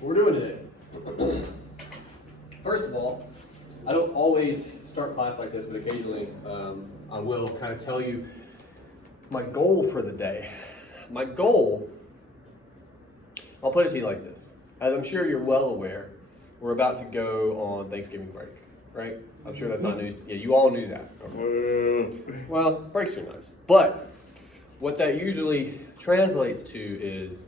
we're doing today. First of all, I don't always start class like this, but occasionally I will kind of tell you my goal for the day. My goal, I'll put it to you like this. As I'm sure you're well aware, we're about to go on Thanksgiving break, right? I'm sure that's not news to you. Yeah, you all knew that. Okay. Well, breaks are nice. But what that usually translates to is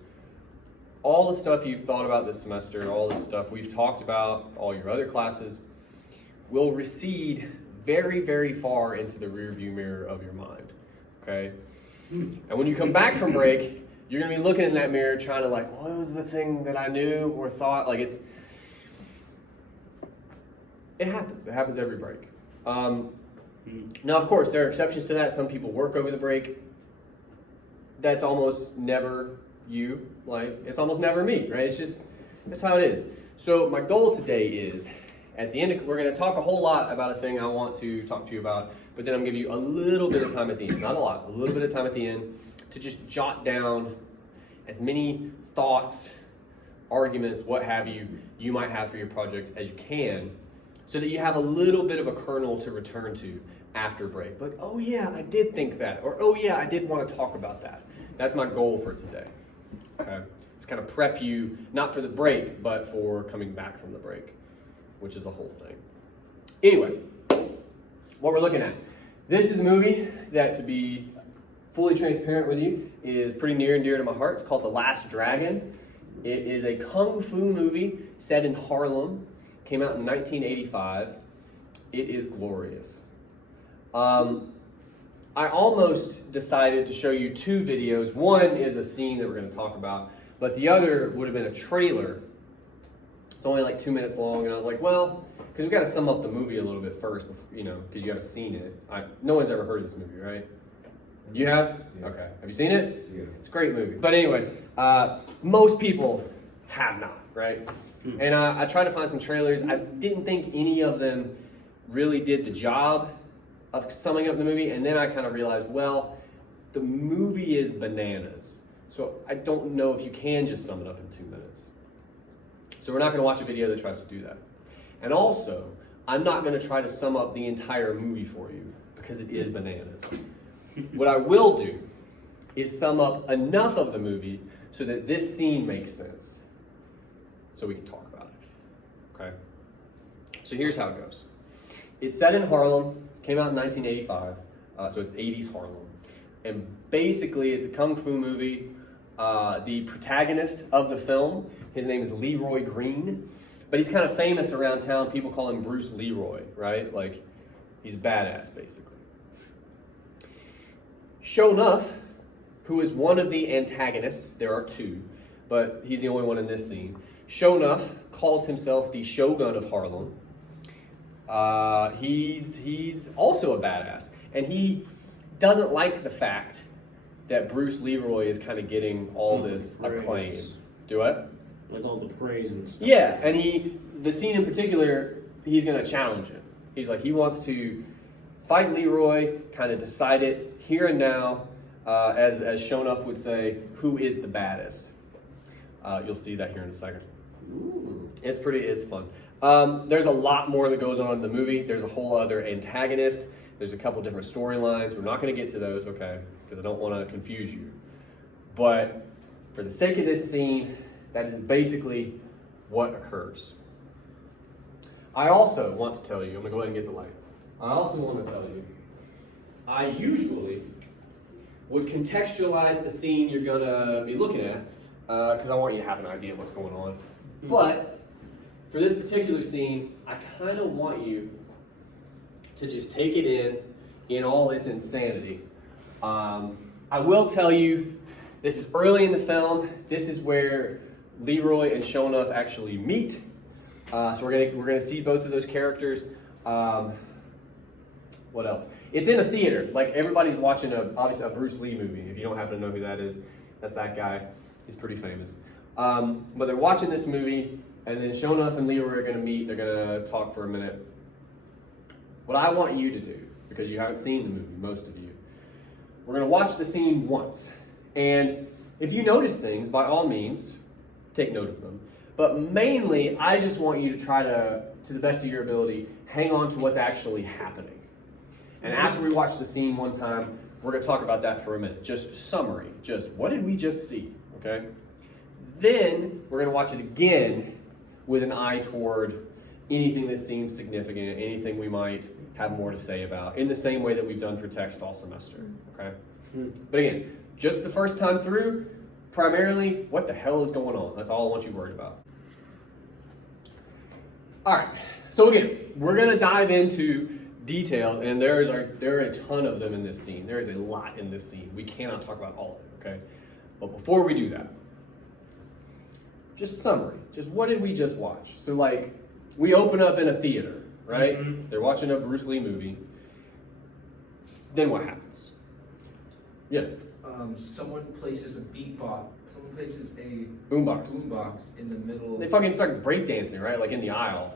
all the stuff you've thought about this semester, all the stuff we've talked about, all your other classes, will recede very, very far into the rearview mirror of your mind, okay? And when you come back from break, you're gonna be looking in that mirror trying to like, what was the thing that I knew or thought? Like it happens every break. Now, of course, there are exceptions to that. Some people work over the break. That's almost never you, like it's almost never me, right? That's how it is. So my goal today is, at the end, we're going to talk a whole lot about a thing I want to talk to you about, but then I'm going to give you a little bit of time at the end, not a lot, a little bit of time at the end to just jot down as many thoughts, arguments, what have you might have for your project as you can, so that you have a little bit of a kernel to return to after break. Like, oh yeah, I did think that, or oh yeah, I did want to talk about that. That's my goal for today. Okay, it's kind of prep you, not for the break, but for coming back from the break, which is a whole thing. Anyway, what we're looking at. This is a movie that, to be fully transparent with you, is pretty near and dear to my heart. It's called The Last Dragon. It is a kung fu movie set in Harlem. Came out in 1985. It is glorious. I almost decided to show you two videos. One is a scene that we're going to talk about, but the other would have been a trailer. It's only like 2 minutes long, and I was like, well, because we got to sum up the movie a little bit first, you know, because you haven't seen it. No one's ever heard of this movie, right? You have? Yeah. Okay. Have you seen it? Yeah. It's a great movie. But anyway, most people have not, right? And I tried to find some trailers. I didn't think any of them really did the job of summing up the movie, and then I kind of realized, well, the movie is bananas. So I don't know if you can just sum it up in 2 minutes. So we're not gonna watch a video that tries to do that. And also, I'm not gonna try to sum up the entire movie for you because it is bananas. What I will do is sum up enough of the movie so that this scene makes sense. So we can talk about it, okay? So here's how it goes. It's set in Harlem, came out in 1985, so it's 80s Harlem. And basically it's a kung fu movie. The protagonist of the film, his name is Leroy Green, but he's kind of famous around town. People call him Bruce Leroy, right? Like, he's badass, basically. Sho'nuff, who is one of the antagonists, there are two, but he's the only one in this scene. Sho'nuff calls himself the Shogun of Harlem. He's also a badass, and he doesn't like the fact that Bruce Leroy is kind of getting all this acclaim. Do what? Like all the praise and stuff. Yeah, and the scene in particular, he's gonna challenge him. He's like, he wants to fight Leroy, kind of decide it here and now, as Sho'nuff would say, who is the baddest? You'll see that here in a second. Ooh. It's fun. There's a lot more that goes on in the movie. There's a whole other antagonist. There's a couple different storylines. We're not going to get to those, okay, because I don't want to confuse you. But for the sake of this scene, that is basically what occurs. I also want to tell you, I'm going to go ahead and get the lights. I also want to tell you, I usually would contextualize the scene you're going to be looking at, because I want you to have an idea of what's going on. But for this particular scene, I kind of want you to just take it in all its insanity. I will tell you, this is early in the film. This is where Leroy and Sho'nuff actually meet. So we're gonna see both of those characters. What else? It's in a theater. Like, everybody's watching obviously a Bruce Lee movie. If you don't happen to know who that is, that's that guy. He's pretty famous. But they're watching this movie, and then Sho'nuff and Leroy are gonna meet. They're gonna talk for a minute. What I want you to do, because you haven't seen the movie, most of you, we're gonna watch the scene once. And if you notice things, by all means, take note of them. But mainly, I just want you to try to the best of your ability, hang on to what's actually happening. And after we watch the scene one time, we're going to talk about that for a minute. Just summary. Just what did we just see? Okay? Then we're going to watch it again with an eye toward anything that seems significant, anything we might have more to say about, in the same way that we've done for text all semester. Okay? But again, just the first time through, primarily, what the hell is going on? That's all I want you worried about. All right. So again, we're going to dive into details, and there are a ton of them in this scene. There is a lot in this scene. We cannot talk about all of it, okay? But before we do that, just summary. Just what did we just watch? So like, we open up in a theater, right? Mm-hmm. They're watching a Bruce Lee movie. Then what happens? Yeah, Someone places a beatbox. Someone places a boombox. boombox in the middle. They fucking start breakdancing, right? Like in the aisle.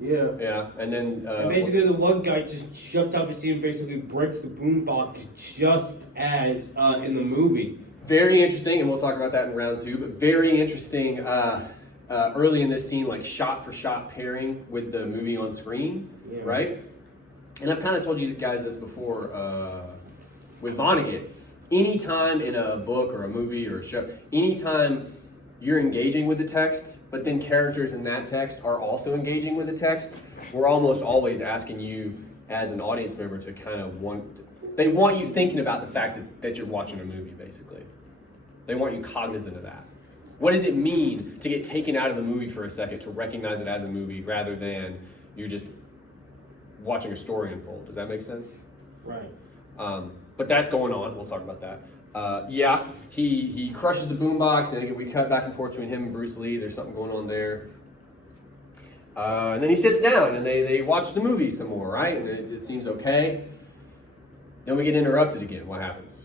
Yeah. Yeah, and then And basically, the one guy just jumped up and scene and basically breaks the boombox just as in the movie. very interesting, and we'll talk about that in round two. But very interesting early in this scene, like shot for shot pairing with the movie on screen, Yeah. right? And I've kind of told you guys this before with Vonnegut. Anytime in a book or a movie or a show, anytime you're engaging with the text, but then characters in that text are also engaging with the text, we're almost always asking you as an audience member to kind of they want you thinking about the fact that you're watching a movie, basically. They want you cognizant of that. What does it mean to get taken out of the movie for a second, to recognize it as a movie rather than you're just watching a story unfold? Does that make sense? Right. But that's going on. We'll talk about that. Yeah, he crushes the boombox, and we cut back and forth between him and Bruce Lee. There's something going on there. And then he sits down, and they watch the movie some more, right? And it seems okay. Then we get interrupted again. What happens?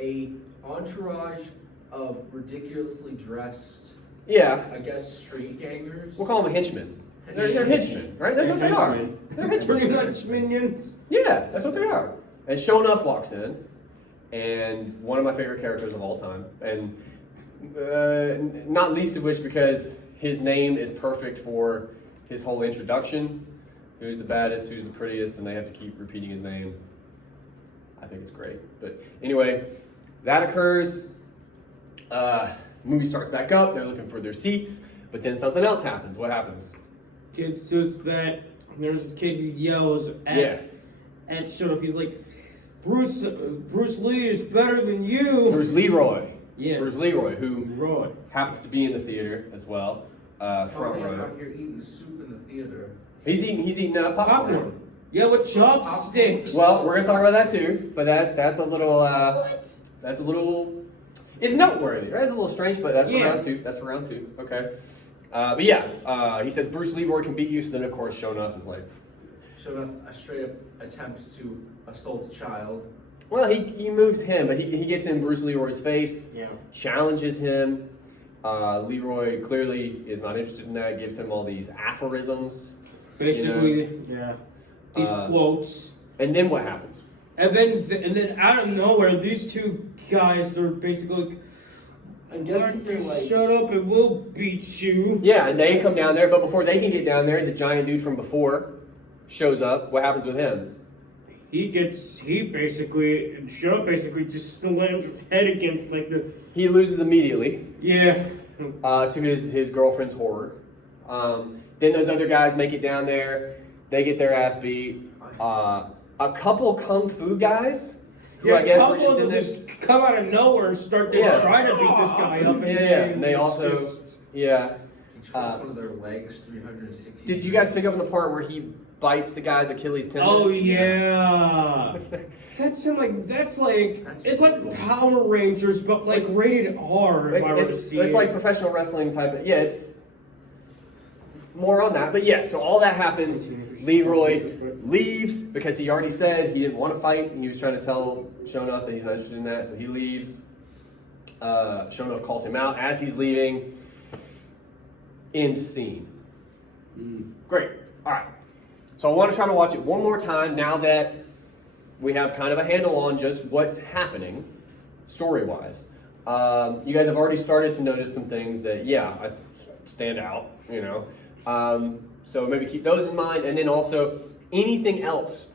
A entourage of ridiculously dressed, Yeah, I guess, street gangers. we'll call them henchmen. They're henchmen, right? That's what they are. They're henchmen. Pretty much minions. Yeah, that's what they are. And Shonuff walks in, and one of my favorite characters of all time, and not least of which because his name is perfect for his whole introduction. Who's the baddest, who's the prettiest, and they have to keep repeating his name. I think it's great. But anyway, that occurs. Movie starts back up. They're looking for their seats, but then something else happens. What happens? Kid says that there's this kid who yells Yeah. at Shonuff. He's like, Bruce Lee is better than you. Bruce Leroy. Yeah. Bruce Leroy, who Roy. happens to be in the theater as well. Front row. You're eating soup in the theater. He's eating popcorn. Popcorn. Yeah, with chopsticks. Well, we're gonna talk about that too, but that's a little that's a little it's noteworthy, right? It's a little strange, but that's for Yeah. round two. That's for round two. Okay. But yeah, he says Bruce Leroy can beat you, so then of course Shonuff is like, Shonuff straight up attempts to assault a child. well, he moves him, but he gets in Bruce Leroy's face, Yeah. challenges him. Leroy clearly is not interested in that, gives him all these aphorisms. Basically, yeah. These quotes. And then what happens? And then out of nowhere, these two guys, they're basically like, I'm guessing they're like, shut up and we'll beat you. Yeah, and they come down there, but before they can get down there, the giant dude from before shows up. What happens with him? He basically just slams his head against like the, He loses immediately yeah. to his girlfriend's horror. Then those other guys make it down there. They get their ass beat. A couple kung fu guys who I guess were couple just of in them this. just come out of nowhere and start to Yeah. try to beat this guy up. Yeah, and they also just- he twists one of their legs 360 Did you guys pick up on the part where he bites the guy's Achilles tendon? Oh yeah. That's like it's like Power Rangers, but like rated R. If I were to see It's it. like professional wrestling type of, yeah, it's more on that. But yeah, so all that happens. Leroy leaves because he already said he didn't want to fight, and he was trying to tell Shonuff that he's not interested in that, so he leaves. Shonuff calls him out as he's leaving. End scene. Great. All right. So I want to try to watch it one more time now that we have kind of a handle on just what's happening story-wise. You guys have already started to notice some things that, stand out, you know. So maybe keep those in mind, and then also anything else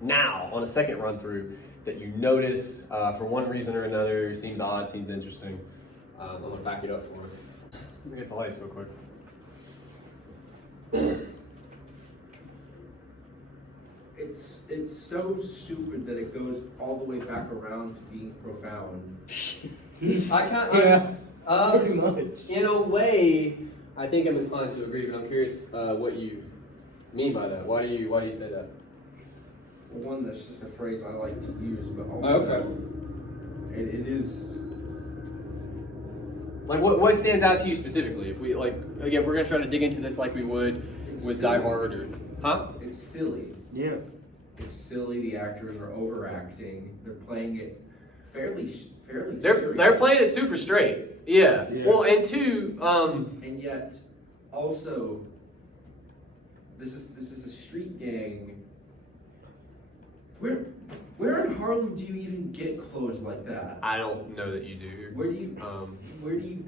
now on a second run through that you notice for one reason or another seems odd, seems interesting. I'm gonna back it up for us. Let me get the lights real quick. It's so stupid that it goes all the way back around to being profound. Pretty much. In a way, I think I'm inclined to agree, but I'm curious what you mean by that. Why do you say that? Well, one, that's just a phrase I like to use, but Oh, also okay. it is. Like what stands out to you specifically? If we again, we're gonna try to dig into this like we would with Die Hard or It's silly. Yeah. It's silly. The actors are overacting. They're playing it fairly. They're serious. playing it super straight. Yeah. Yeah. Well, and two, And yet, also, this is a street gang. Where in Harlem do you even get clothes like that? I don't know that you do. Where do you? Where do you?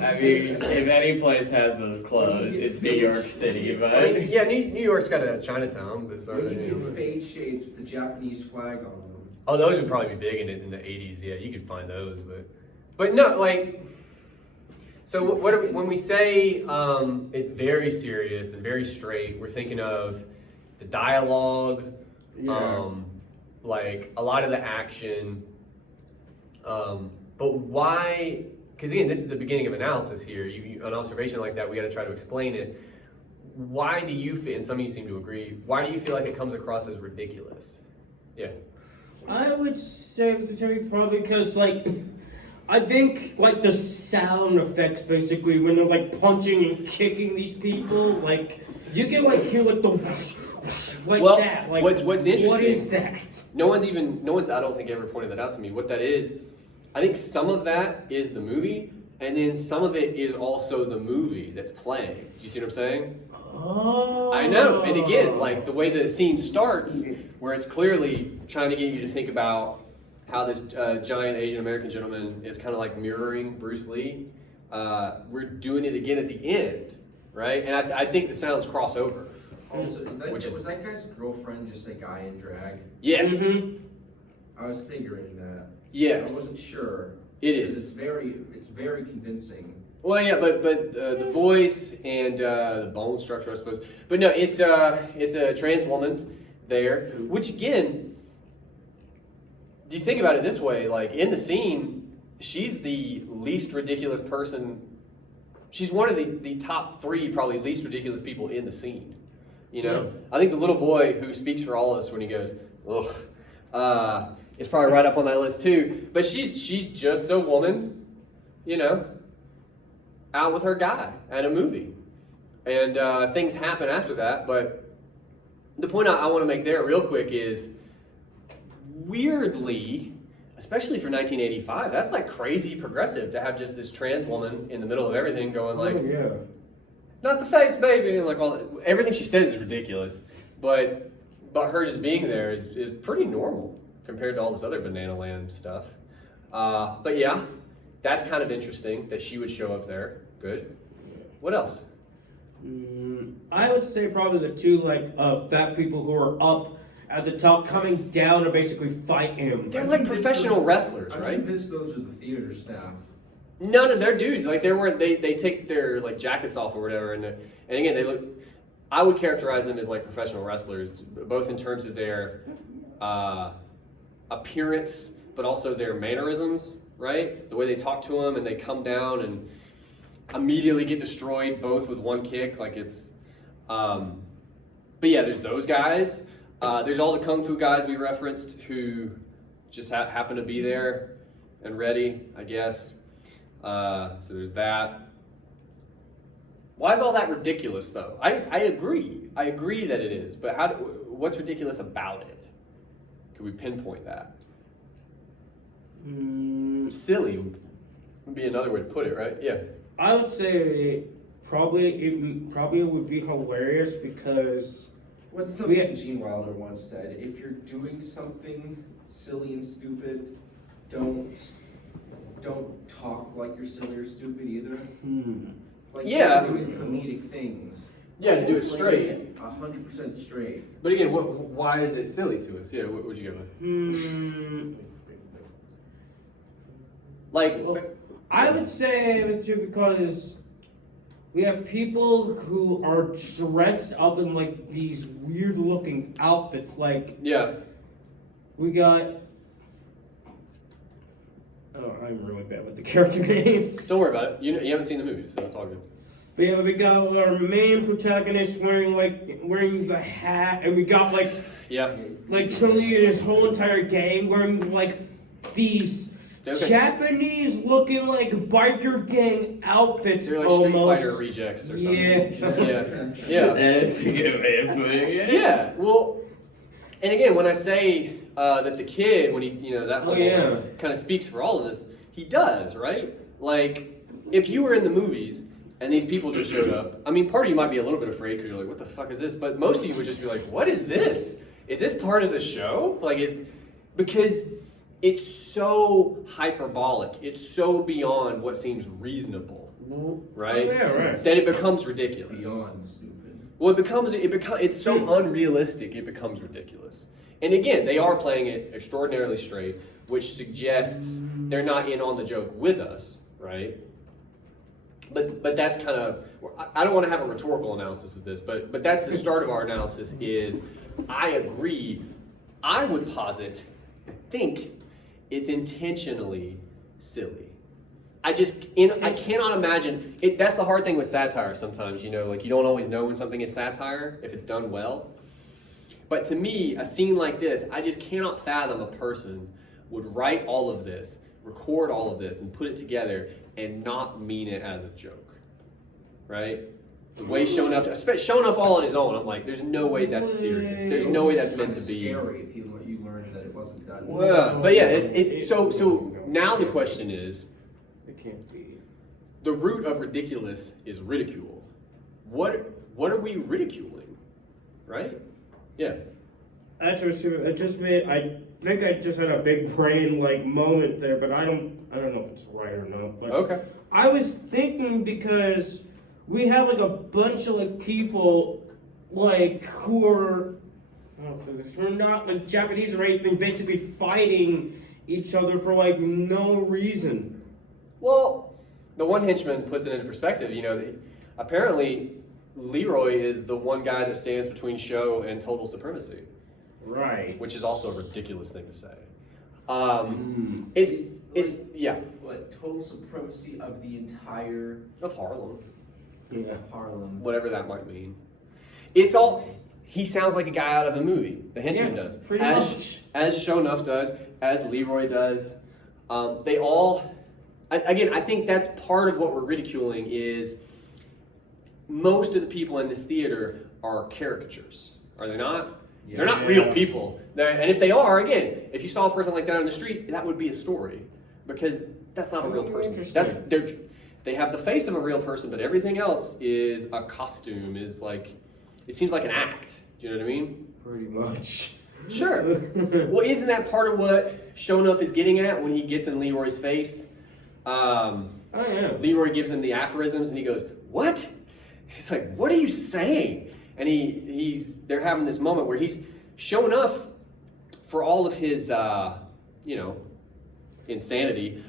I mean, if any place has those clothes, it's New York City, but I mean, yeah, New York's got a Chinatown, but Where do you get fade shades with the Japanese flag on them? oh, those would probably be big in the '80s. Yeah, you could find those, but no, like. So what are we, when we say it's very serious and very straight, we're thinking of the dialogue, like a lot of the action. But why? Because again, this is the beginning of analysis here. An observation like that, we got to try to explain it. Why do you feel? And some of you seem to agree. Why do you feel like it comes across as ridiculous? Yeah. I would say, Mr. Timmy, probably because, like, I think, like, the sound effects, basically, when they're, like, punching and kicking these people, like, you can, like, hear, like, the whoosh, whoosh, like Well, that. Like, what's interesting? What is that? No one's, I don't think, ever pointed that out to me. What that is, I think some of that is the movie, and then some of it is also the movie that's playing. Do you see what I'm saying? Oh. I know. And again, like the way the scene starts, where it's clearly trying to get you to think about how this giant Asian American gentleman is kind of like mirroring Bruce Lee. We're doing it again at the end, right? And I think the sounds cross over. Also, Which is- was that guy's girlfriend just a guy in drag? Yes. Mhm. I was figuring that. Yes. I wasn't sure. It Because is. it's very convincing. Well, yeah, but the voice and the bone structure, I suppose. But no, it's a trans woman there, which again, do you think about it this way? Like in the scene, she's the least ridiculous person. She's one of the top 3 probably least ridiculous people in the scene. You know, I think the little boy who speaks for all of us when he goes, ugh, is probably right up on that list too. But she's just a woman, you know, out with her guy at a movie. And things happen after that. But the point I want to make there real quick is, weirdly, especially for 1985, that's like crazy progressive to have just this trans woman in the middle of everything going like, Oh, yeah. not the face, baby, and like everything she says is ridiculous. But her just being there is pretty normal compared to all this other Banana Land stuff. But yeah, that's kind of interesting that she would show up there. Good. What else? I would say probably the 2 like fat people who are up at the top coming down to basically fight him. They're like professional wrestlers, I'm right? convinced those are the theater staff. None of their dudes, like they take their like jackets off or whatever, and again they look. I would characterize them as like professional wrestlers, both in terms of their appearance, but also their mannerisms, right? The way they talk to them and they come down and immediately get destroyed both with one kick, like it's. But yeah, there's those guys. There's all the kung fu guys we referenced who just happen to be there and ready, I guess. So there's that. Why is all that ridiculous, though? I agree. I agree that it is. But what's ridiculous about it? Could we pinpoint that? Silly would be another way to put it, right? Yeah. I would say probably it would be hilarious because What's something Gene Wilder once said? If you're doing something silly and stupid, don't don't talk like you're silly or stupid either. Like, Yeah. you're doing comedic things. Yeah, to do it Playing straight. it 100% straight. But again, why is it silly to us? Yeah, what would you go with? Like, I would say it was too because we have people who are dressed up in like these weird looking outfits. Like yeah, we got. Oh, I'm really bad with the character names. don't worry about it. You haven't seen the movie, so it's all good. But yeah, we got our main protagonist wearing the hat, and we got like Yeah. Chun-Li and his whole entire gang wearing like these Okay. Japanese looking like biker gang outfits. They're like Street almost. Fighter rejects or something. Yeah. Yeah. That's a good way of putting it. Yeah. Well, and again, when I say that the kid, when he, that whole yeah. kind of speaks for all of this, he does, right? Like, if you were in the movies and these people just showed up, I mean, part of you might be a little bit afraid because you're like, what the fuck is this? But most of you would just be like, what is this? Is this part of the show? Like, because it's so hyperbolic. It's so beyond what seems reasonable, right? Oh, yeah, right. That it becomes ridiculous. Beyond stupid. Well, it's so unrealistic, it becomes ridiculous. And again, they are playing it extraordinarily straight, which suggests they're not in on the joke with us, right? But that's kind of, I don't want to have a rhetorical analysis of this, but that's the start of our analysis is, I agree, I would posit, I think it's intentionally silly. I cannot imagine, that's the hard thing with satire sometimes, like you don't always know when something is satire, if it's done well. But to me, a scene like this, I just cannot fathom a person would write all of this, record all of this, and put it together and not mean it as a joke, right? The way Sho'nuff all on his own, I'm like, there's no way that's serious. There's no way that's meant to be. Scary if you learned that it wasn't done. Well, but yeah, so now the question is, It can't be. the root of ridiculous is ridicule. What are we ridiculing, right? Yeah. That's what it just made. I think I just had a big brain moment there, but I don't know if it's right or not. But Okay. I was thinking because we have a bunch of people who are not Japanese or anything, basically fighting each other for no reason. Well, the one henchman puts it into perspective. Apparently Leroy is the one guy that stands between show and total supremacy, Right. which is also a ridiculous thing to say. Yeah, What, total supremacy of the entire of Harlem, Yeah. Harlem. whatever that might mean. He sounds like a guy out of a movie. The henchman Yeah, does, pretty much. as Sho'nuff does, as Leroy does. They all. Again, I think that's part of what we're ridiculing is most of the people in this theater are caricatures, are they not? Yeah. They're not real people. And if they are, again, if you saw a person like that on the street, that would be a story because that's not a real person. Interesting. They have the face of a real person, but everything else is a costume. It seems like an act. Do you know what I mean? Pretty much. Sure. Well, isn't that part of what Sho'nuff is getting at when he gets in Leroy's face? Oh yeah. Leroy gives him the aphorisms, and he goes, "What?" He's like, "What are you saying?" And they're having this moment where he's Sho'nuff, for all of his insanity,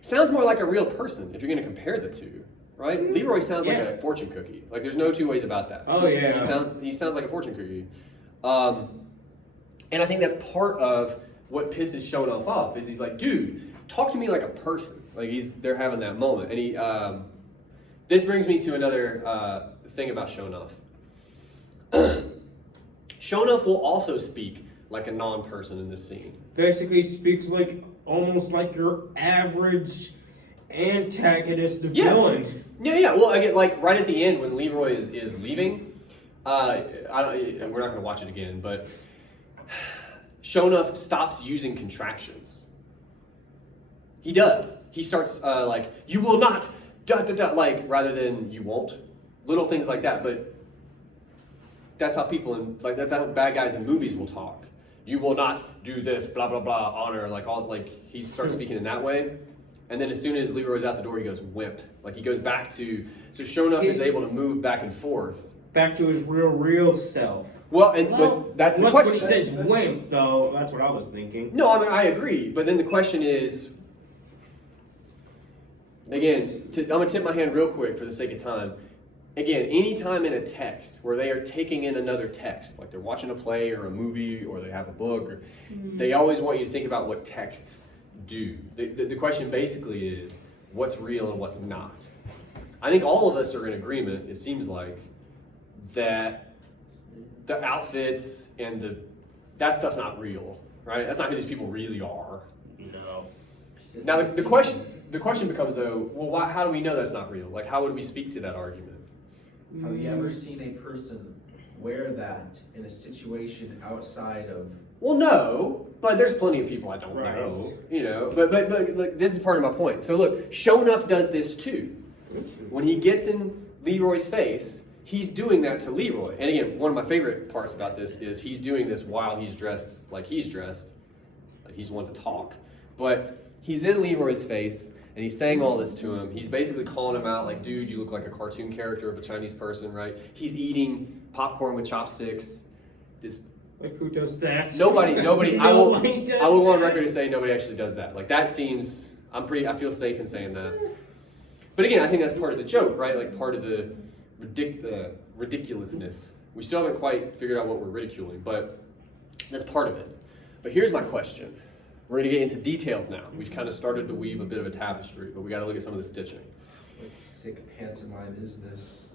sounds more like a real person if you're going to compare the two, right? Leroy sounds like a fortune cookie. Like there's no two ways about that. Oh yeah. He sounds like a fortune cookie. And I think that's part of what pisses Sho'nuff off is he's like, dude, talk to me like a person. Like they're having that moment. And this brings me to another thing about Sho'nuff. Sho'nuff will also speak like a non-person in this scene. Basically speaks almost like your average antagonist villain. Yeah. Well, again, right at the end when Leroy is leaving, we're not going to watch it again, but Sho'nuff stops using contractions. He does. He starts you will not, rather than you won't. Little things like that, but that's how people that's how bad guys in movies will talk. you will not do this, blah blah blah, honor, like all like he starts speaking in that way. And then as soon as Leroy's out the door, he goes wimp. Like he goes back to so Shonuff is able to move back and forth. Back to his real self. Well, and but that's the When question. he says wimp, though, that's what I was thinking. No, I mean I agree, but then the question is, again, I'm gonna tip my hand real quick for the sake of time. Again, anytime in a text where they are taking in another text, like they're watching a play or a movie or they have a book, or they always want you to think about what texts do. The question basically is, what's real and what's not? I think all of us are in agreement, it seems like, that the outfits and that stuff's not real, right? That's not who these people really are. No. Now the question becomes though, well, how do we know that's not real? Like, how would we speak to that argument? Have you ever seen a person wear that in a situation outside of? Well, no, but there's plenty of people I don't Right. know, you know. But look, this is part of my point. So look, Shonuff does this too. When he gets in Leroy's face, he's doing that to Leroy. And again, one of my favorite parts about this is he's doing this while he's dressed like he's dressed, like he's one to talk. But he's in Leroy's face and he's saying all this to him. He's basically calling him out like, dude, you look like a cartoon character of a Chinese person, right? He's eating popcorn with chopsticks. This Like, who does that? nobody. I will does go on that. record to say nobody actually does that. Like that seems. I feel safe in saying that. But again, I think that's part of the joke, right? Like part of the ridiculousness. We still haven't quite figured out what we're ridiculing, but that's part of it. But here's my question. We're going to get into details now. We've kind of started to weave a bit of a tapestry, but we got to look at some of the stitching. What sick pantomime is this?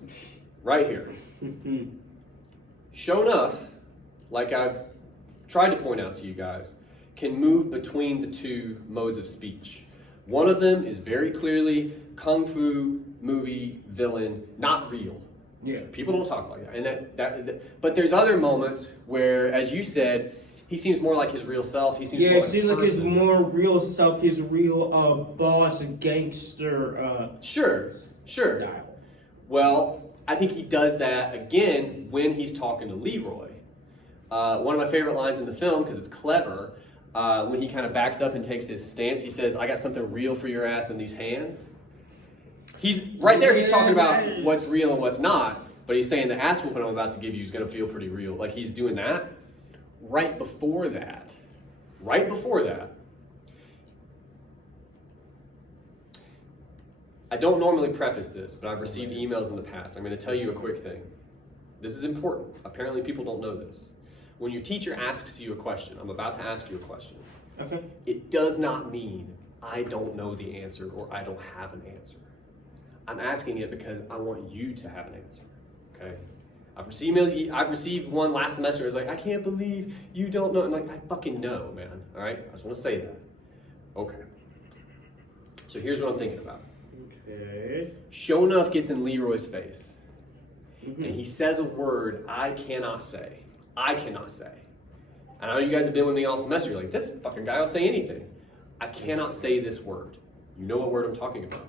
Right here. Shonuff, like I've tried to point out to you guys, can move between the two modes of speech. One of them is very clearly kung fu movie villain, not real. Yeah. People don't talk like that. And that but there's other moments where, as you said, he seems more like his real self. He seems Yeah, more it seems like his person. more real self, his real boss, gangster Sure. style. Well, I think he does that again when he's talking to Leroy. One of my favorite lines in the film, because it's clever, when he kind of backs up and takes his stance, he says, I got something real for your ass in these hands. He's right there, he's talking about what's real and what's not, but he's saying the ass whooping I'm about to give you is going to feel pretty real. Like he's doing that. Right before that, I don't normally preface this, but I've received emails in the past. I'm going to tell you a quick thing. This is important. Apparently people don't know this. When your teacher asks you a question, I'm about to ask you a question, Okay. it does not mean I don't know the answer or I don't have an answer. I'm asking it because I want you to have an answer, okay? I've received one last semester. It was like, I can't believe you don't know. I'm like, I fucking know, man. All right? I just want to say that. Okay. So here's what I'm thinking about. Okay. Shonuff gets in Leroy's face, Mm-hmm. and he says a word I cannot say. I cannot say. And I know you guys have been with me all semester. You're like, this fucking guy will say anything. I cannot say this word. You know what word I'm talking about?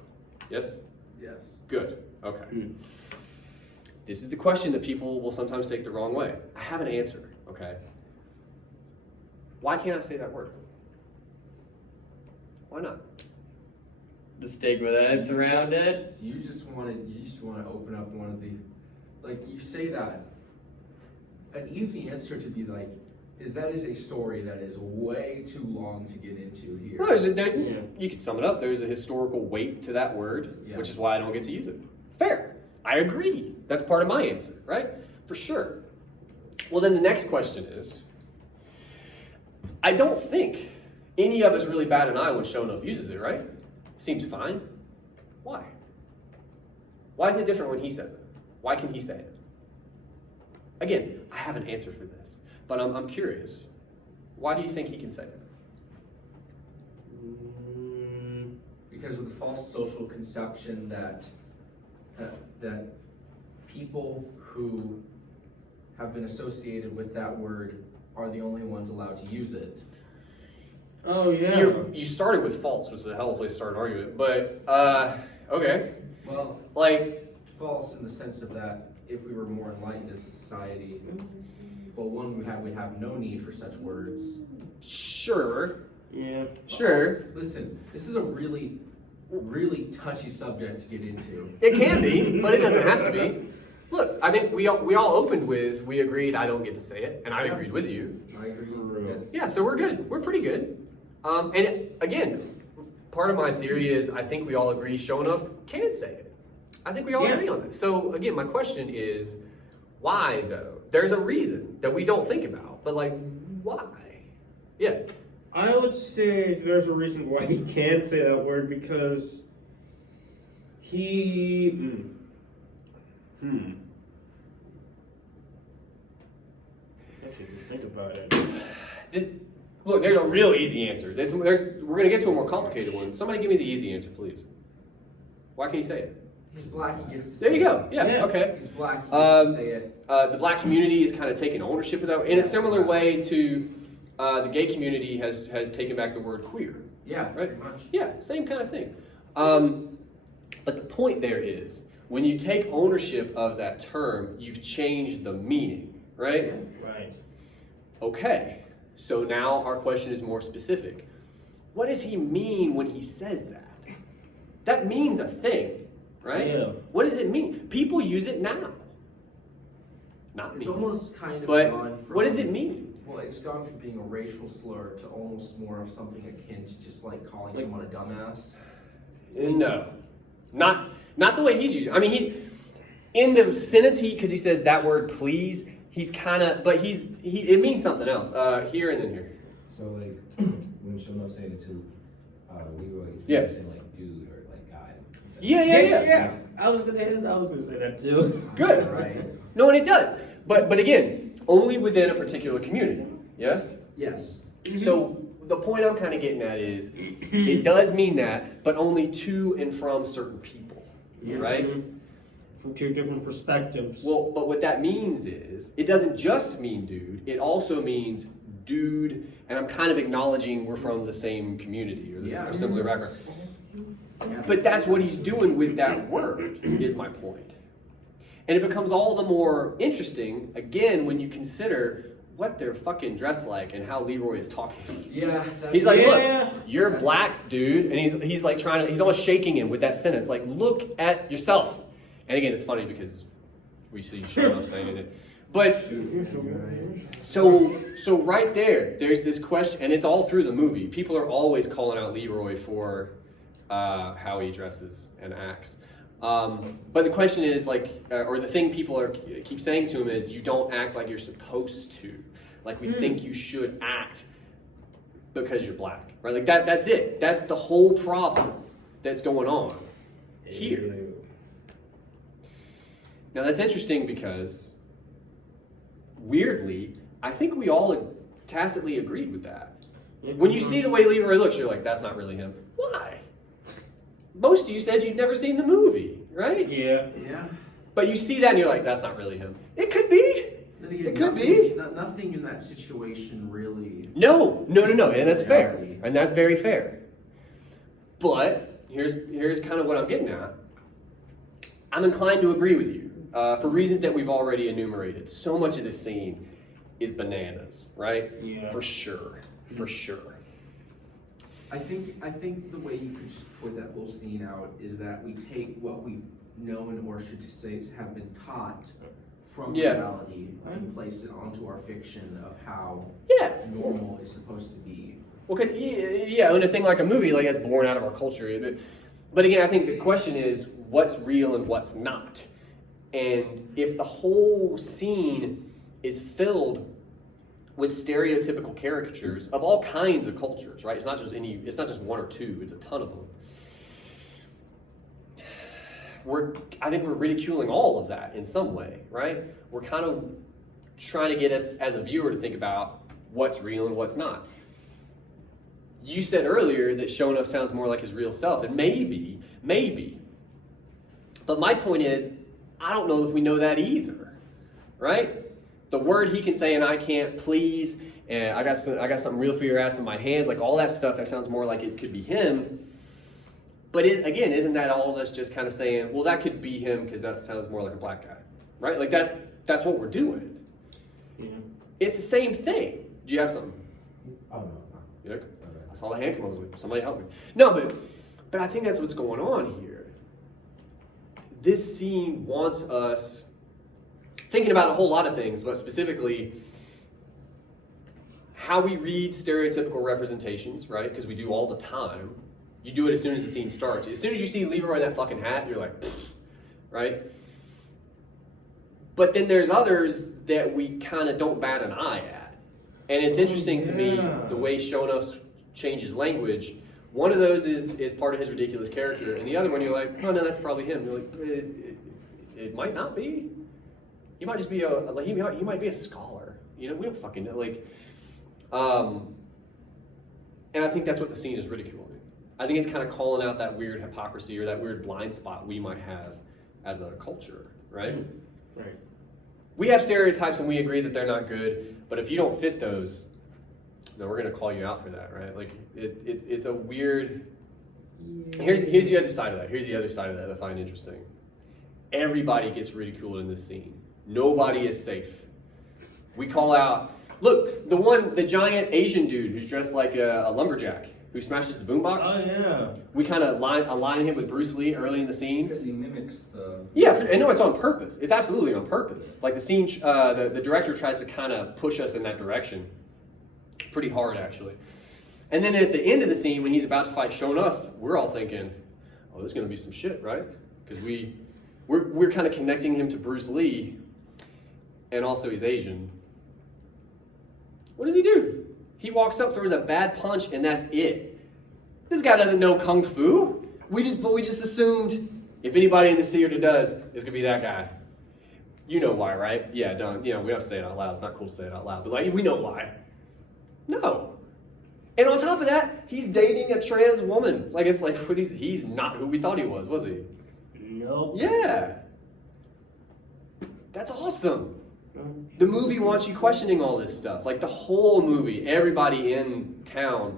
Yes? Yes. Good. Okay. This is the question that people will sometimes take the wrong way. I have an answer, okay? Why can't I say that word? Why not? The stigma that's around it. You just want to open up one of the, like you say that. An easy answer to be like, is a story that is way too long to get into here. Well, you could sum it up. There's a historical weight to that word, Yeah. which is why I don't get to use it. Fair. I agree. That's part of my answer, right? For sure. Well, then the next question is, I don't think any of us really bat an eye when Shonuff uses it, right? Seems fine. Why? Why is it different when he says it? Why can he say it? Again, I have an answer for this, but I'm curious. Why do you think he can say it? Because of the false social conception that people who have been associated with that word are the only ones allowed to use it. Oh yeah. You started with false, which is a hell of a place to start an argument, but okay. Well, Like, false in the sense of that if we were more enlightened as a society, well, one, we have no need for such words. Sure. Yeah. Sure. Listen, this is a really, really touchy subject to get into. It can be, but it doesn't have to be. Look, I think we all opened with, we agreed I don't get to say it, and I agreed with you. I agree. Yeah, so we're good. We're pretty good. And again, part of my theory is I think we all agree Shonuff can say it. I think we all Yeah. agree on it. So again, my question is, why though? There's a reason that we don't think about, but like, why? Yeah. I would say there's a reason why he can't say that word because he. Let's even think about it. Look, there's a real easy answer. We're going to get to a more complicated one. Somebody give me the easy answer, please. Why can't he say it? He's black, he gets to There say you go. Yeah, Yeah. okay. He's black, he gets to say it. The black community is kind of taking ownership of that in a similar way to the gay community has taken back the word queer. Yeah, Right. pretty much. Yeah, same kind of thing. But the point there is, when you take ownership of that term, you've changed the meaning, right? Right. Okay, so now our question is more specific. What does he mean when he says that? That means a thing, right? Yeah. What does it mean? People use it now. Not me. It's almost kind of But gone from, what does it mean? Well, it's gone from being a racial slur to almost more of something akin to just like calling someone a dumbass. No, not the way he's using it. I mean, he in the sentence because he says that word please. He's kind of, but it means something else. Here and then here. So like when Shonuff saying it to Leroy, he's Yeah. saying like dude or like guy. Instead of- Yeah. I was gonna say that too. Good. Right. No, and it does. But again, only within a particular community. Yes. Yes. So the point I'm kind of getting at is, it does mean that, but only to and from certain people. Yeah. Right. From two different perspectives. Well, but what that means is, it doesn't just mean dude, it also means dude, and I'm kind of acknowledging we're from the same community or Yeah. a similar background. Yeah. But that's what he's doing with that word, is my point. And it becomes all the more interesting, again, when you consider what they're fucking dressed like and how Leroy is talking. Yeah. That's, He's like, Yeah. look, you're black, dude. And he's like he's almost shaking him with that sentence. Like, look at yourself. And again, it's funny because we see Shonuff saying it. But so right there's this question, and it's all through the movie. People are always calling out Leroy for how he dresses and acts. But the question is or the thing people keep saying to him is, you don't act like you're supposed to. Like we think you should act because you're black, right? Like that's it. That's the whole problem that's going on here. Now that's interesting because, weirdly, I think we all tacitly agreed with that. When you see the way Leroy looks, you're like, that's not really him. Why? Most of you said you'd never seen the movie, right? Yeah. Yeah. But you see that and you're like, that's not really him. It could be. Then again, It could nothing- be. Nothing in that situation really. No, and that's fair. Reality. And that's very fair. But here's kind of what I'm getting at. I'm inclined to agree with you for reasons that we've already enumerated. So much of this scene is bananas, right? Yeah. For sure. I think the way you could just point that whole scene out is that we take what we've known, or should I say have been taught from Yeah. reality, and place it onto our fiction of how Yeah. normal is supposed to be. Well, yeah, and a thing like a movie, like that's born out of our culture. But again, I think the question is, what's real and what's not? And if the whole scene is filled with stereotypical caricatures of all kinds of cultures, right? It's not just one or two, it's a ton of them. I think we're ridiculing all of that in some way, right? We're kind of trying to get us as a viewer to think about what's real and what's not. You said earlier that Shonuff sounds more like his real self, and maybe. But my point is, I don't know if we know that either, right? The word he can say and I can't, please, and I got something real for your ass in my hands, like all that stuff, that sounds more like it could be him. But again, isn't that all of us just kind of saying, well, that could be him because that sounds more like a black guy, right? Like that's what we're doing. Yeah. it's the same thing. Do you have something? Oh, no. You okay? Okay. I saw the hand come over. I was like, somebody help me. No, but I think that's what's going on here. This scene wants us thinking about a whole lot of things, but specifically how we read stereotypical representations, right? Because we do all the time. You do it as soon as the scene starts. As soon as you see Leroy in that fucking hat, you're like, right? But then there's others that we kind of don't bat an eye at. And it's interesting to me the way Shonuff changes language. One of those is part of his ridiculous character, and the other one you're like, oh no, that's probably him. You're like, it might not be. He might just be he might be a scholar. You know, we don't fucking know. Like, and I think that's what the scene is ridiculing. I think it's kind of calling out that weird hypocrisy or that weird blind spot we might have as a culture, right? Right. We have stereotypes and we agree that they're not good, but if you don't fit those, then we're gonna call you out for that, right? Like it's a weird. Here's the other side of that. Here's the other side of that I find interesting. Everybody gets ridiculed in this scene. Nobody is safe. We call out, look, the giant Asian dude who's dressed like a lumberjack who smashes the boombox. Oh yeah. We kind of align him with Bruce Lee early in the scene. Because he mimics the. Yeah, I know it's on purpose. It's absolutely on purpose. Like the scene, the director tries to kind of push us in that direction, pretty hard actually. And then at the end of the scene, when he's about to fight Shonuff, we're all thinking, "Oh, there's gonna be some shit, right?" Because we're kind of connecting him to Bruce Lee, and also he's Asian. What does he do? He walks up, throws a bad punch, and that's it. This guy doesn't know kung fu. We just assumed if anybody in this theater does, it's gonna be that guy. You know why, right? Yeah, don't. You know, we don't have to say it out loud. It's not cool to say it out loud, but like we know why. No. And on top of that, he's dating a trans woman. Like it's like he's not who we thought he was he? Nope. Yeah. That's awesome. The movie wants you questioning all this stuff. Like the whole movie, everybody in town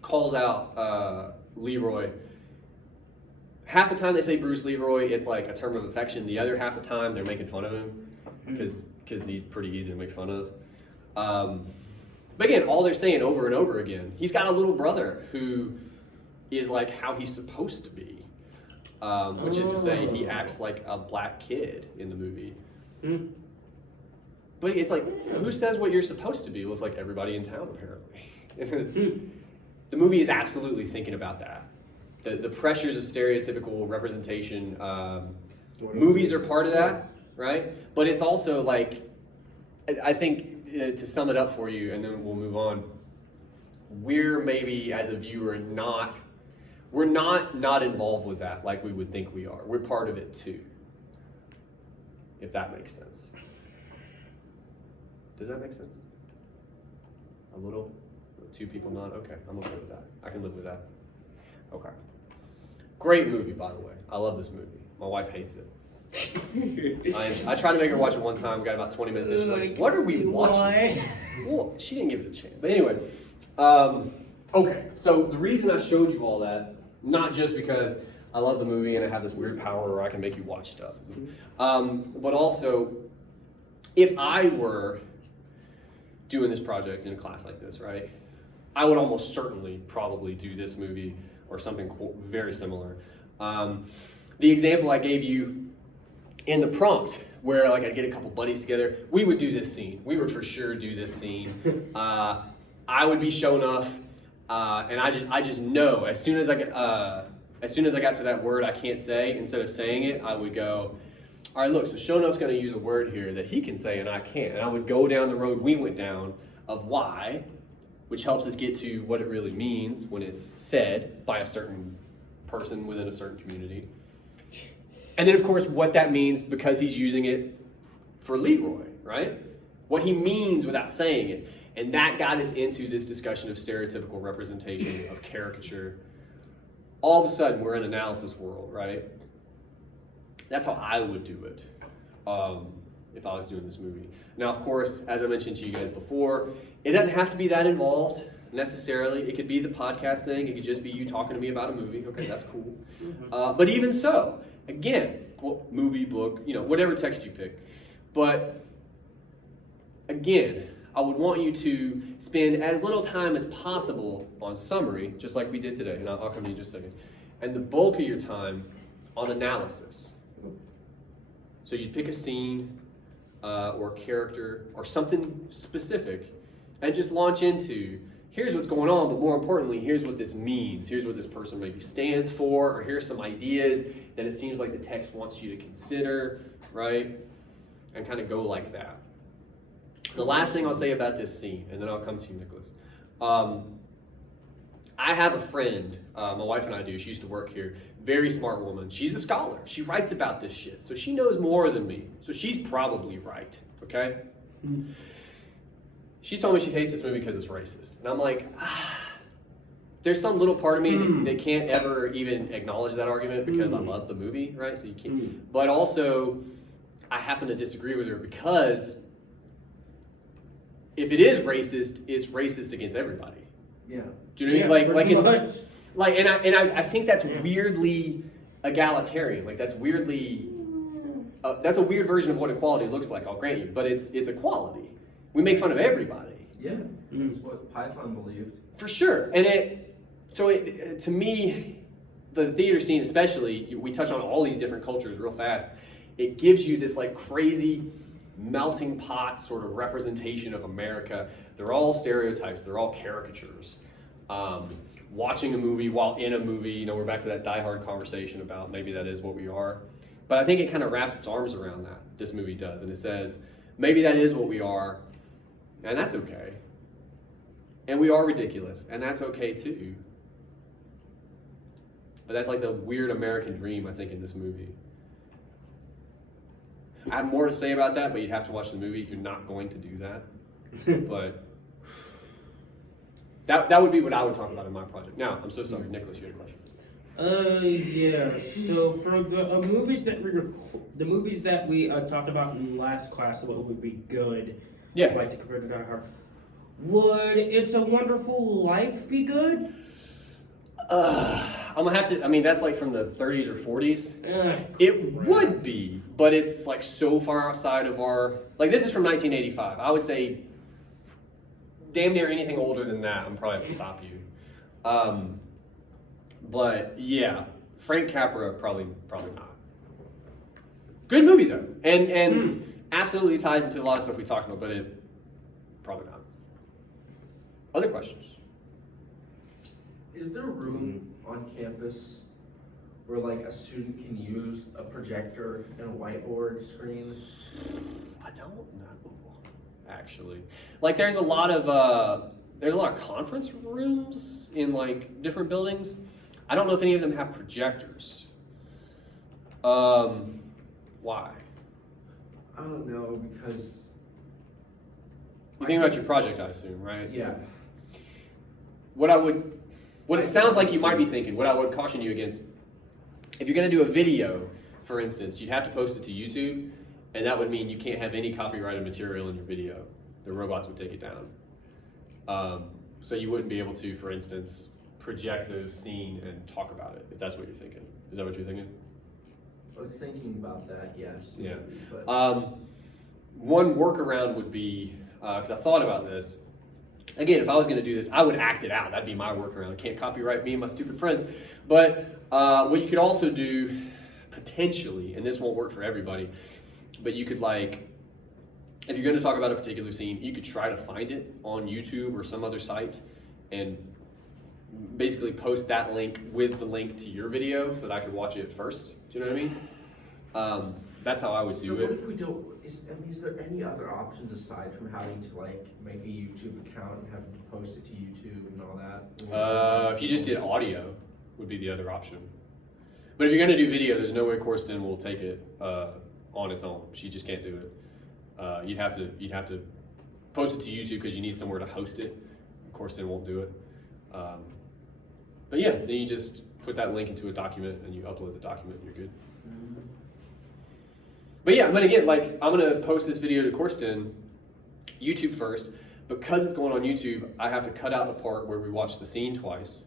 calls out Leroy. Half the time they say Bruce Leroy, it's like a term of affection. The other half the time they're making fun of him because he's pretty easy to make fun of. But again, all they're saying over and over again, he's got a little brother who is like how he's supposed to be, which is to say he acts like a black kid in the movie. But it's like, who says what you're supposed to be? Well, it's like everybody in town, apparently. The movie is absolutely thinking about that. The pressures of stereotypical representation. Movies are part of that, right? But it's also like, I think, to sum it up for you, and then we'll move on, we're maybe, as a viewer, we're not involved with that like we would think we are. We're part of it too, if that makes sense. Does that make sense? A little? Two people not? Okay, I'm okay with that. I can live with that. Okay. Great movie, by the way. I love this movie. My wife hates it. I tried to make her watch it one time. We got about 20 minutes in. She's like, what are we watching? Well, she didn't give it a chance. But anyway, okay. So the reason I showed you all that, not just because I love the movie and I have this weird power where I can make you watch stuff, but also, if I were doing this project in a class like this, right, I would almost certainly probably do this movie or something very similar. The example I gave you in the prompt, where like I'd get a couple buddies together, we would do this scene. We would for sure do this scene. I would be Shonuff, and I just know as soon as I got to that word I can't say, instead of saying it, I would go, all right, look, so Shonuff's going to use a word here that he can say and I can't. And I would go down the road we went down of why, which helps us get to what it really means when it's said by a certain person within a certain community. And then, of course, what that means because he's using it for Leroy, right? What he means without saying it. And that got us into this discussion of stereotypical representation, of caricature. All of a sudden, we're in analysis world, right? That's how I would do it if I was doing this movie. Now, of course, as I mentioned to you guys before, it doesn't have to be that involved necessarily. It could be the podcast thing. It could just be you talking to me about a movie. Okay, that's cool. But even so, again, well, movie, book, whatever text you pick. But again, I would want you to spend as little time as possible on summary, just like we did today, and I'll come to you in just a second, and the bulk of your time on analysis. So you pick a scene or character or something specific and just launch into, here's what's going on, but more importantly, here's what this means. Here's what this person maybe stands for, or here's some ideas that it seems like the text wants you to consider, right? And kind of go like that. The last thing I'll say about this scene, and then I'll come to you, Nicholas. I have a friend, my wife and I do, she used to work here, very smart woman. She's a scholar. She writes about this shit. So she knows more than me. So she's probably right, okay? She told me she hates this movie because it's racist. And I'm like, there's some little part of me that can't ever even acknowledge that argument because I love the movie, right? So you can't. But also, I happen to disagree with her because if it is racist, it's racist against everybody. Yeah. Do you know what I mean? pretty much. I think that's weirdly egalitarian. Like that's weirdly, that's a weird version of what equality looks like. I'll grant you, but it's equality. We make fun of everybody. Yeah. That's what Python believed. For sure. And to me, the theater scene especially, we touch on all these different cultures real fast. It gives you this like crazy melting pot sort of representation of America. They're all stereotypes. They're all caricatures. Watching a movie while in a movie, you know, we're back to that Die Hard conversation about maybe that is what we are. But I think it kind of wraps its arms around that, this movie does. And it says, maybe that is what we are, and that's okay. And we are ridiculous, and that's okay too. But that's like the weird American dream, I think, in this movie. I have more to say about that, but you'd have to watch the movie. You're not going to do that. But that would be what I would talk about in my project. Now, I'm so sorry, Nicholas, you had a question. Yeah. So for the movies that we talked about in last class, what would be good? Yeah. Like to compare to Die Hard. Would It's a Wonderful Life be good? I'm gonna have to. I mean, that's like from the 30s or 40s. It would be, but it's like so far outside of our. Like this is from 1985. I would say, damn near anything older than that, I'm probably have to stop you. But yeah, Frank Capra probably not. Good movie though, and absolutely ties into a lot of stuff we talked about, but it probably not. Other questions? Is there room on campus where like a student can use a projector and a whiteboard screen? I don't know, actually. Like there's a lot of conference rooms in like different buildings. I don't know if any of them have projectors. Why? I don't know because You think about your project, I assume, right? yeah. What it sounds like you might be thinking, what I would caution you against, if you're gonna do a video, for instance, you'd have to post it to YouTube, and that would mean you can't have any copyrighted material in your video. The robots would take it down. So you wouldn't be able to, for instance, project a scene and talk about it, if that's what you're thinking. Is that what you're thinking? I was thinking about that, yes. Yeah. maybe, but One workaround would be, because I thought about this, again, if I was going to do this, I would act it out. That'd be my workaround. Can't copyright me and my stupid friends. But what you could also do, potentially, and this won't work for everybody, but you could like, if you're going to talk about a particular scene, you could try to find it on YouTube or some other site and basically post that link with the link to your video so that I could watch it first. Do you know what I mean? That's how I would do so what it. if we don't, is there any other options aside from having to like make a YouTube account and having to post it to YouTube and all that? If you just did audio, would be the other option. But if you're gonna do video, there's no way Corsten will take it on its own. She just can't do it. You'd have to post it to YouTube because you need somewhere to host it. Corsten won't do it. But yeah, then you just put that link into a document and you upload the document and you're good. But yeah, but again, like I'm gonna post this video to Corsten, YouTube first. Because it's going on YouTube, I have to cut out the part where we watch the scene twice.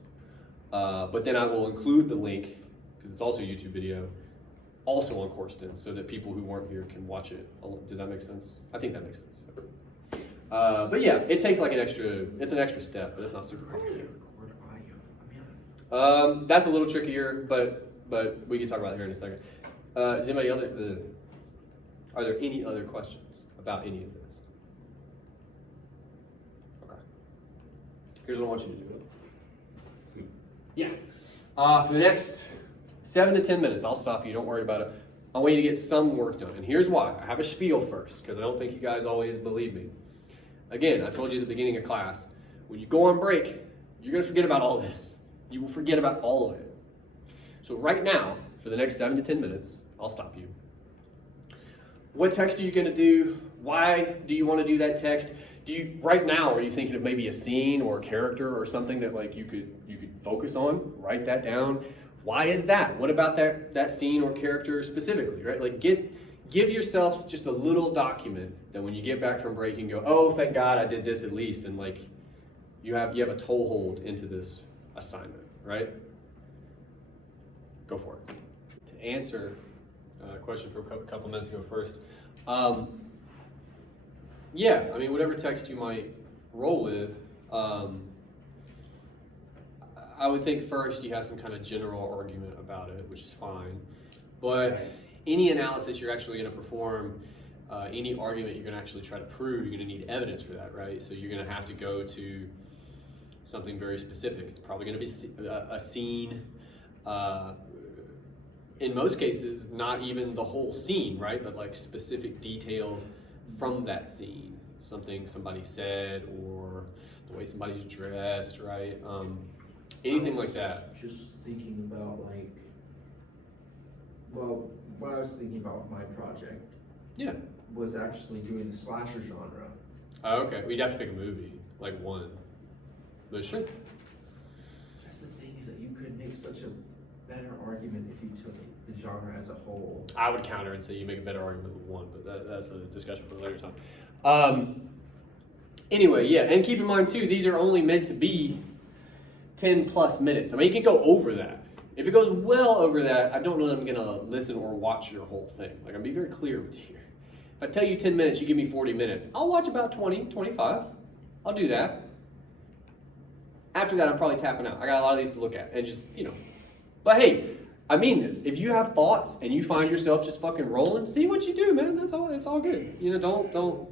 But then I will include the link, because it's also a YouTube video, also on Corsten, so that people who weren't here can watch it. Does that make sense? I think that makes sense. But yeah, it takes like it's an extra step, but it's not super complicated. Record audio. I mean, That's a little trickier, but we can talk about it here in a second. Is anybody are there any other questions about any of this? Okay. Here's what I want you to do. Yeah. For the next 7 to 10 minutes, I'll stop you. Don't worry about it. I want you to get some work done. And here's why. I have a spiel first, because I don't think you guys always believe me. Again, I told you at the beginning of class, when you go on break, you're going to forget about all this. You will forget about all of it. So right now, for the next 7 to 10 minutes, I'll stop you. What text are you going to do? Why do you want to do that text? Right now, are you thinking of maybe a scene or a character or something that like you could focus on? Write that down. Why is that? What about that scene or character specifically, right? Like give yourself just a little document that when you get back from break, you can go, oh, thank God I did this at least, and like you have a toehold into this assignment, right? Go for it. To answer a question from a couple minutes ago first, yeah, I mean, whatever text you might roll with, I would think first you have some kind of general argument about it, which is fine. But any analysis you're actually going to perform, any argument you're going to actually try to prove, you're going to need evidence for that, right? So you're going to have to go to something very specific. It's probably going to be a scene. In most cases, not even the whole scene, right? But like specific details from that scene. Something somebody said or the way somebody's dressed, right? Anything like that. Just thinking about like, well, what I was thinking about my project Yeah. was actually doing the slasher genre. Oh, okay. We'd have to pick a movie, like one. But sure. That's the thing, is that you could make such a better argument if you took the genre as a whole. I would counter and say you make a better argument with one, but that's a discussion for a later time. Anyway, yeah, and keep in mind too, these are only meant to be 10 plus minutes. I mean, you can go over that. If it goes well over that, I don't know that I'm gonna listen or watch your whole thing. Like, I'm being very clear with you. If I tell you 10 minutes, you give me 40 minutes. I'll watch about 20, 25. I'll do that. After that, I'm probably tapping out. I got a lot of these to look at and just, But hey, I mean this. If you have thoughts and you find yourself just fucking rolling, see what you do, man. That's all. It's all good. Don't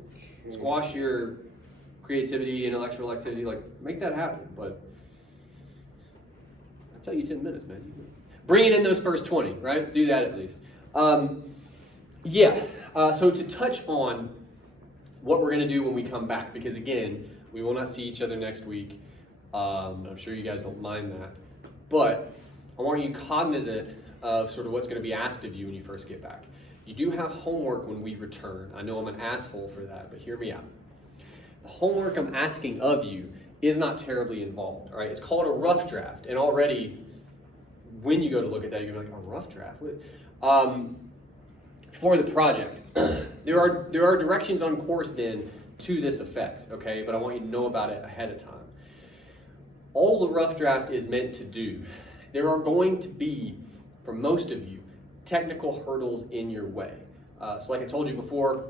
squash your creativity, intellectual activity. Like, make that happen. But I tell you 10 minutes, man. Bring it in those first 20, right? Do that at least. So to touch on what we're going to do when we come back, because again, we will not see each other next week. I'm sure you guys don't mind that. But I want you cognizant of sort of what's going to be asked of you when you first get back. You do have homework when we return. I know I'm an asshole for that, but hear me out. The homework I'm asking of you is not terribly involved, all right? It's called a rough draft, and already when you go to look at that, you're gonna be like, a rough draft? For the project, there are directions on CourseDen to this effect, okay? But I want you to know about it ahead of time. All the rough draft is meant to do, there are going to be, for most of you, technical hurdles in your way. So like I told you before,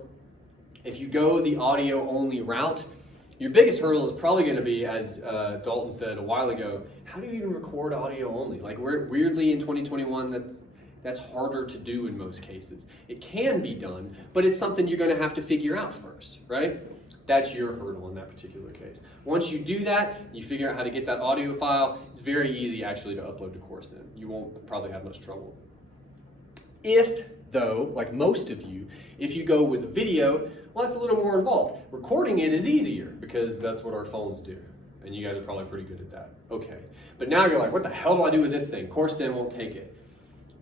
if you go the audio only route, your biggest hurdle is probably going to be, as Dalton said a while ago, how do you even record audio only? Like, weirdly in 2021, that's harder to do in most cases. It can be done, but it's something you're going to have to figure out first, right? That's your hurdle in that particular case. Once you do that, you figure out how to get that audio file, it's very easy actually to upload to CourseDen. You won't probably have much trouble. If, though, like most of you, if you go with a video, well, that's a little more involved. Recording it is easier because that's what our phones do. And you guys are probably pretty good at that. Okay. But now you're like, what the hell do I do with this thing? CourseDen won't take it.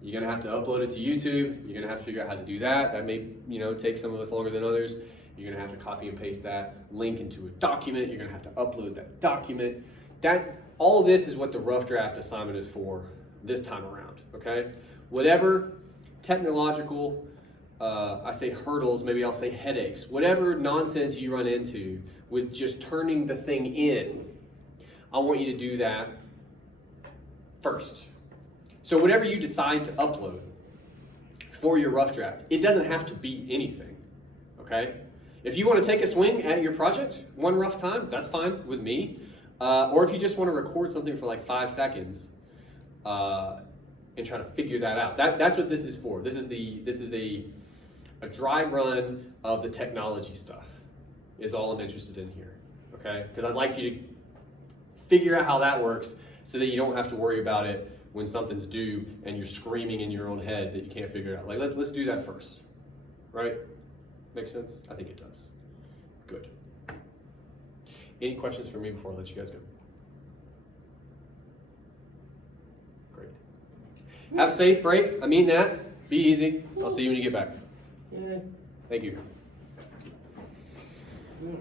You're going to have to upload it to YouTube. You're going to have to figure out how to do that. That may, take some of us longer than others. You're going to have to copy and paste that link into a document. You're going to have to upload that document. All of this is what the rough draft assignment is for this time around, okay? Whatever technological, I say hurdles, maybe I'll say headaches, whatever nonsense you run into with just turning the thing in, I want you to do that first. So whatever you decide to upload for your rough draft, it doesn't have to be anything, okay? If you want to take a swing at your project one rough time, that's fine with me. Or if you just want to record something for like 5 seconds and try to figure that out, that's what this is for. This is a dry run of the technology stuff is all I'm interested in here, okay? Because I'd like you to figure out how that works so that you don't have to worry about it when something's due and you're screaming in your own head that you can't figure it out. Like, let's do that first, right? Make sense? I think it does. Good. Any questions for me before I let you guys go? Great. Have a safe break. I mean that. Be easy. I'll see you when you get back. Yeah. Thank you. Yeah.